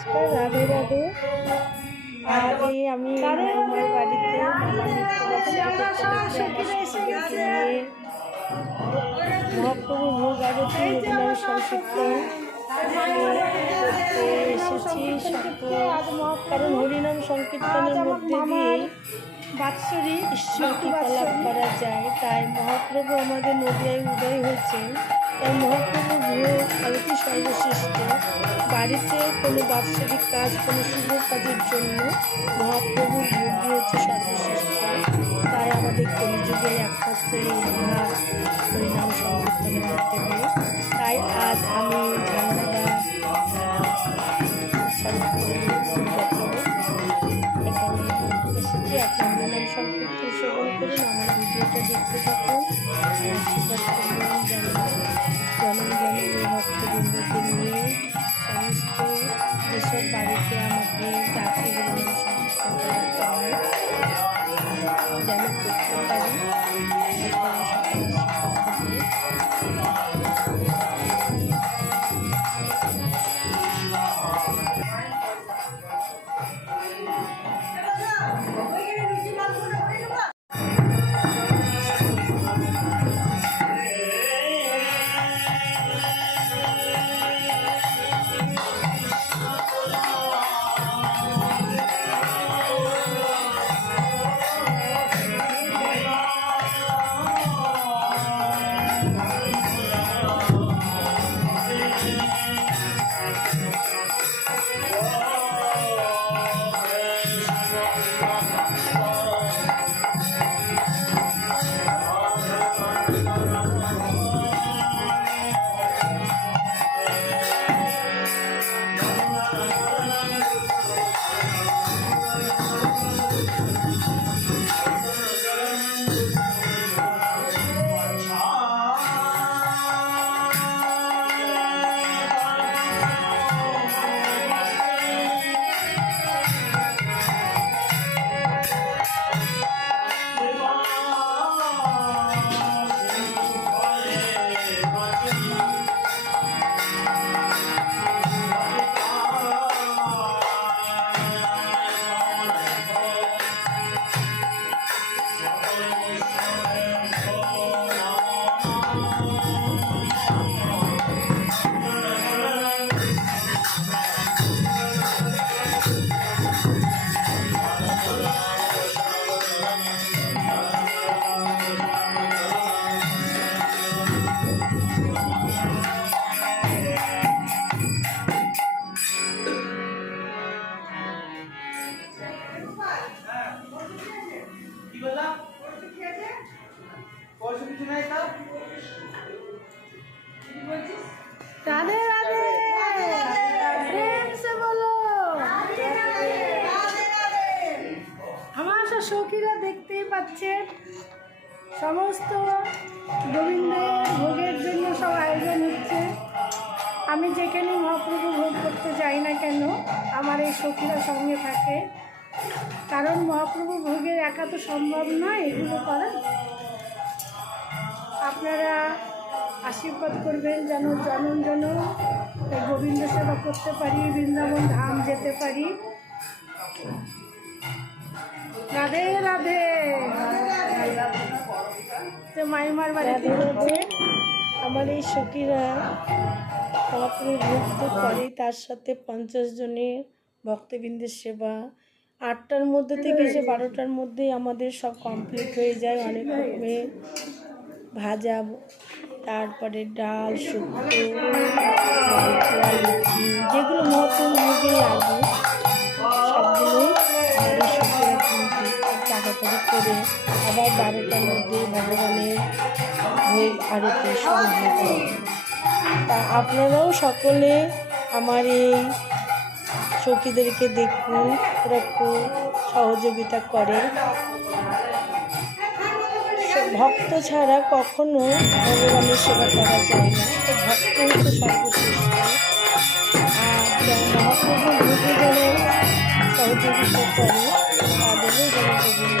নমস্কার রাধে রাধে। আজ আমি আমার বাড়িতে মহাপ্রভু ভোগ আরতি হরিনাম সংকীর্তন করতে এসেছি কারণ হরিনাম সংকীর্তনের মধ্যে দিয়ে বাৎসরিক ঈশ্বরকে কলাপ করা যায়। তাই মহাপ্রভু আমাদের নদিয়ায় উদয় হয়েছেন। তাই মহাপ্রভু ভোগ আরতি সর্বশ্রেষ্ঠ। বাড়িতে কোনো বাৎসরিক কাজ, কোনো শুভ কাজের জন্য মহাপ্রভুর বুদ্ধি হচ্ছে সর্বশ্রেষ্ঠ তাই আমাদের কলিযুগের একমাত্র এই উদ্ধার হরিনাম সংকীর্তনের করতে হবে। তাই আজ আমি Yeah. রাধে রাধে। প্রেম বলো আমার সব সখীরা দেখতেই পাচ্ছেন। সমস্ত গোবিন্দের ভোগের জন্য সব আয়োজন হচ্ছে। আমি যেখানে মহাপ্রভু ভোগ করতে যাই না কেন, আমার এই সখীরা সঙ্গে থাকে। কারণ মহাপ্রভু ভোগের একা তো সম্ভব নয়, এগুলো করা। আপনারা আশীর্বাদ করবেন যেন জনম জন গোবিন্দ সেবা করতে পারি বৃন্দাবন ধাম যেতে পারি। রাধে রাধে। তো মাইমার বাড়িতে হচ্ছে আমার এই সখীরা মহাপ্রভু ভক্ত করে তার সাথে পঞ্চাশ জনের ভক্তবৃন্দের সেবা। আটটার মধ্যে থেকে যে বারোটার মধ্যেই আমাদের সব কমপ্লিট হয়ে যায় অনেক রকমের ভাজা তারপরে ডাল, শুক্তো লুচি যেগুলো মহাপ্রভু ভোগে লাগে, সবগুলোই তাড়াতাড়ি করে আবার বারোটার মধ্যে ভগবানের ভোগ আরতি শুরু তা আপনারাও সকলে আমার এই সখীদেরকে দেখুন, ওরা সহযোগিতা করে। ভক্ত ছাড়া কখনো ভগবানের সেবা করা যায় না। তো ভক্ত হচ্ছে সর্বশ্রেষ্ঠ। আর মহাপ্রভু যেন সহযোগিতা করে, তাদেরও যেন গোবিন্দ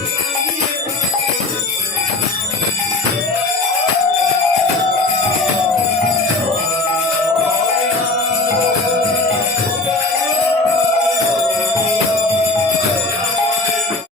Network.